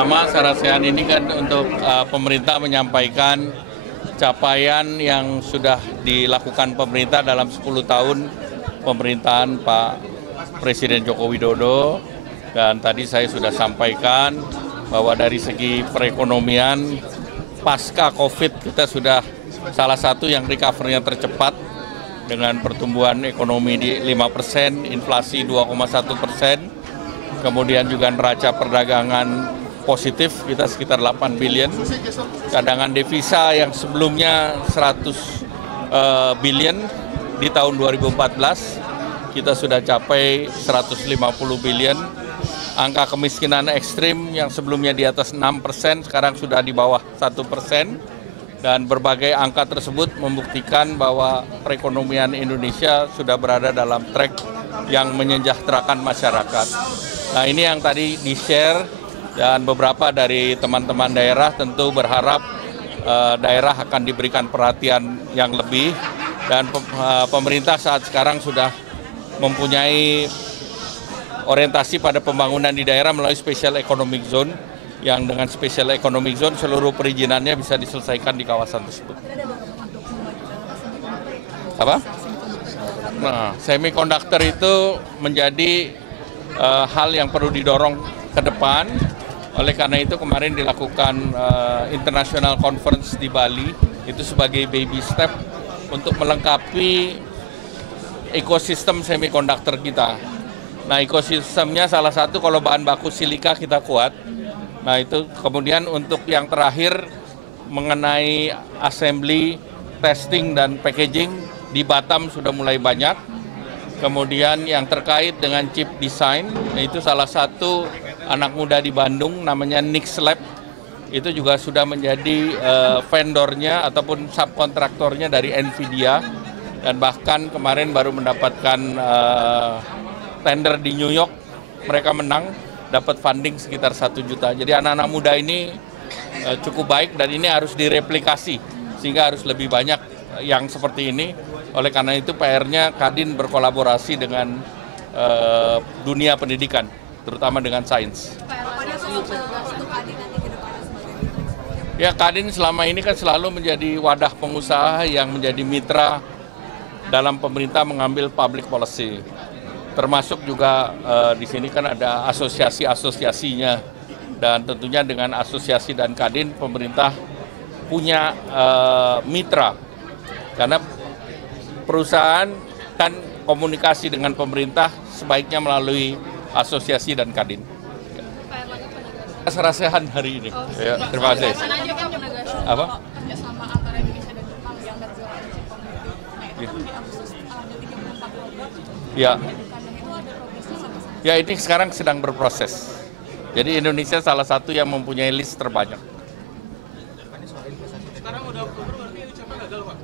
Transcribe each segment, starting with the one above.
Pertama, Sarasehan ini kan untuk pemerintah menyampaikan capaian yang sudah dilakukan pemerintah dalam 10 tahun pemerintahan Pak Presiden Joko Widodo. Dan tadi saya sudah sampaikan bahwa dari segi perekonomian pasca COVID kita sudah salah satu yang recovery-nya tercepat dengan pertumbuhan ekonomi di 5%, inflasi 2,1%, kemudian juga neraca perdagangan positif kita sekitar 8 billion, cadangan devisa yang sebelumnya 100 billion di tahun 2014 kita sudah capai 150 billion, angka kemiskinan ekstrim yang sebelumnya di atas 6% sekarang sudah di bawah 1%, dan berbagai angka tersebut membuktikan bahwa perekonomian Indonesia sudah berada dalam track yang menyejahterakan masyarakat. Nah, ini yang tadi di-share. Dan beberapa dari teman-teman daerah tentu berharap daerah akan diberikan perhatian yang lebih, dan pemerintah saat sekarang sudah mempunyai orientasi pada pembangunan di daerah melalui Special Economic Zone, yang dengan Special Economic Zone seluruh perizinannya bisa diselesaikan di kawasan tersebut. Apa? Nah, semikonduktor itu menjadi hal yang perlu didorong ke depan. Oleh karena itu kemarin dilakukan International Conference di Bali, itu sebagai baby step untuk melengkapi ekosistem semikonduktor kita. Nah, ekosistemnya salah satu kalau bahan baku silika kita kuat. Nah, itu kemudian untuk yang terakhir mengenai assembly, testing, dan packaging di Batam sudah mulai banyak. Kemudian yang terkait dengan chip design, itu salah satu anak muda di Bandung namanya Nix Lab, itu juga sudah menjadi vendornya ataupun subkontraktornya dari Nvidia, dan bahkan kemarin baru mendapatkan tender di New York, mereka menang, dapat funding sekitar 1 juta. Jadi anak-anak muda ini cukup baik, dan ini harus direplikasi sehingga harus lebih banyak yang seperti ini. Oleh karena itu PR-nya Kadin berkolaborasi dengan dunia pendidikan, terutama dengan sains. Ya, Kadin selama ini kan selalu menjadi wadah pengusaha yang menjadi mitra dalam pemerintah mengambil public policy. Termasuk juga di sini kan ada asosiasi-asosiasinya, dan tentunya dengan asosiasi dan Kadin pemerintah punya mitra, karena perusahaan kan komunikasi dengan pemerintah sebaiknya melalui asosiasi dan Kadin. Sarasehan hari ini. Ya, terima kasih. Apa? Ya. Ya, ini sekarang sedang berproses. Jadi Indonesia salah satu yang mempunyai list terbanyak. Sekarang udah Oktober berarti UCP gagal, Pak?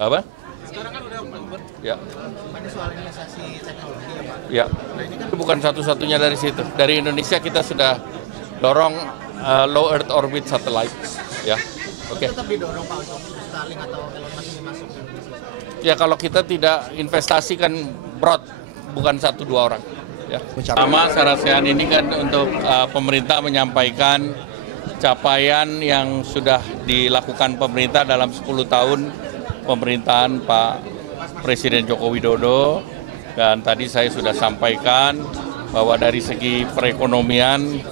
Apa? Sekarang kan udah Oktober. Ya. Ini soal investasi teknologi ya, Pak? Ya. Itu bukan satu-satunya dari situ. Dari Indonesia kita sudah dorong low Earth orbit satellite. Ya. Oke. Tetap didorong, Pak, untuk Starlink atau Elon Musk ini masuk ke Indonesia? Ya, kalau kita tidak investasi kan broad, bukan 1-2 orang. Ya. Pertama, Sarasehan ini kan untuk pemerintah menyampaikan capaian yang sudah dilakukan pemerintah dalam 10 tahun pemerintahan Pak Presiden Joko Widodo. Dan tadi saya sudah sampaikan bahwa dari segi perekonomian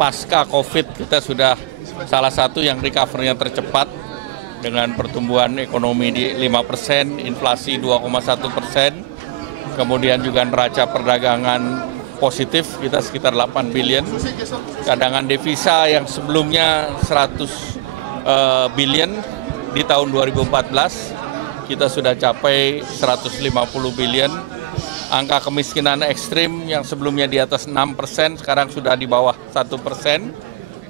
pasca COVID kita sudah salah satu yang recovery-nya tercepat dengan pertumbuhan ekonomi di 5%, inflasi 2,1%, kemudian juga neraca perdagangan positif kita sekitar 8 billion, cadangan devisa yang sebelumnya 100 billion di tahun 2014 kita sudah capai 150 billion, angka kemiskinan ekstrim yang sebelumnya di atas 6% sekarang sudah di bawah 1%,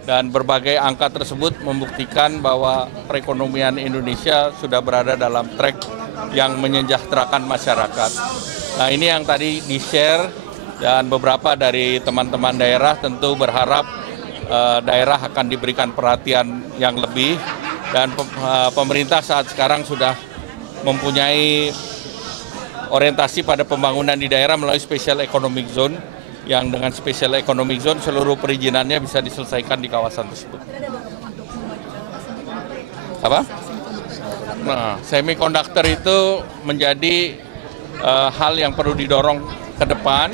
dan berbagai angka tersebut membuktikan bahwa perekonomian Indonesia sudah berada dalam track yang menyejahterakan masyarakat. Nah, ini yang tadi di-share, dan beberapa dari teman-teman daerah tentu berharap daerah akan diberikan perhatian yang lebih, dan pemerintah saat sekarang sudah mempunyai orientasi pada pembangunan di daerah melalui Special Economic Zone, yang dengan special economic zone seluruh perizinannya bisa diselesaikan di kawasan tersebut. Apa? Nah, semiconductor itu menjadi hal yang perlu didorong ke depan.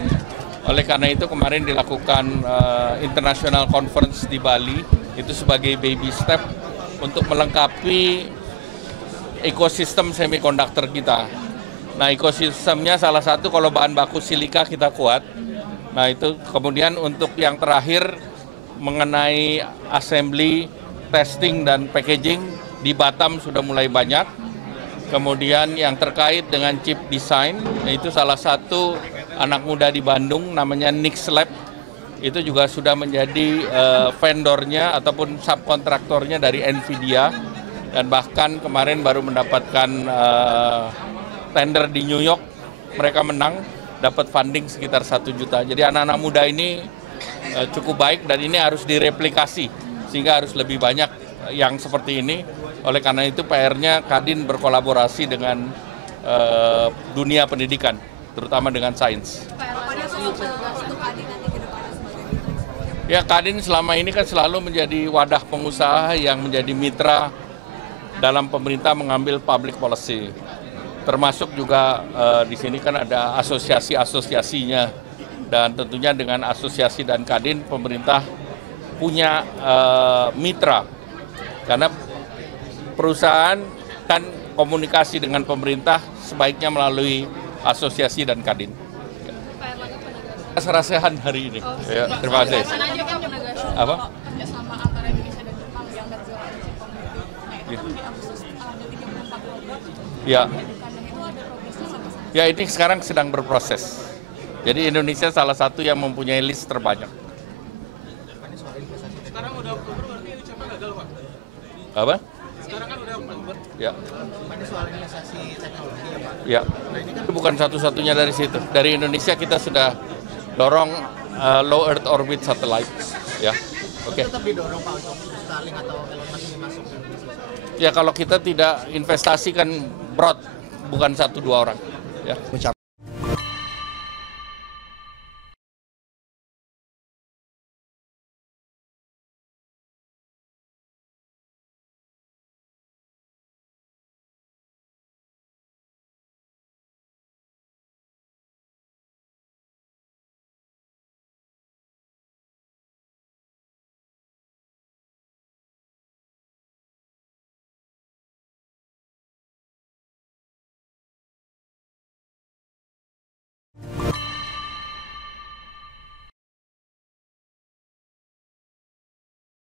Oleh karena itu kemarin dilakukan international conference di Bali itu sebagai baby step untuk melengkapi ekosistem semiconductor kita. Nah, ekosistemnya salah satu kalau bahan baku silika kita kuat. Nah, itu kemudian untuk yang terakhir mengenai assembly, testing dan packaging di Batam sudah mulai banyak. Kemudian yang terkait dengan chip design, itu salah satu anak muda di Bandung namanya Nix Lab, itu juga sudah menjadi vendornya ataupun subkontraktornya dari Nvidia, dan bahkan kemarin baru mendapatkan tender di New York, mereka menang, dapat funding sekitar 1 juta. Jadi anak-anak muda ini cukup baik dan ini harus direplikasi, sehingga harus lebih banyak yang seperti ini. Oleh karena itu PR-nya Kadin berkolaborasi dengan dunia pendidikan, terutama dengan sains. Ya, Kadin selama ini kan selalu menjadi wadah pengusaha yang menjadi mitra dalam pemerintah mengambil public policy. Termasuk juga di sini kan ada asosiasi-asosiasinya, dan tentunya dengan asosiasi dan Kadin pemerintah punya mitra, karena perusahaan kan komunikasi dengan pemerintah sebaiknya melalui asosiasi dan Kadin. Serasehan hari ini. Ya, terima kasih. Apa? Kerjasama antara Indonesia dan Jepang yang net zero energy community. Nah, itu di Agustus ada 34 program. Ya. Itu ada progresnya sampai sana. Ya, ini sekarang sedang berproses. Jadi Indonesia salah satu yang mempunyai list terbanyak. Sekarang udah Oktober berarti ini coba gagal, Pak? Apa? Sekarang kan udah Oktober. Ya. Ini soal investasi teknologi ya Pak. Ya. Itu bukan satu-satunya dari situ. Dari Indonesia kita sudah dorong low Earth orbit satellite. Ya. Oke. Tetap didorong Pak untuk Starlink atau Elon Musk ini masuk ke Indonesia. Ya, kalau kita tidak investasi kan broad, bukan 1-2 orang. Ya.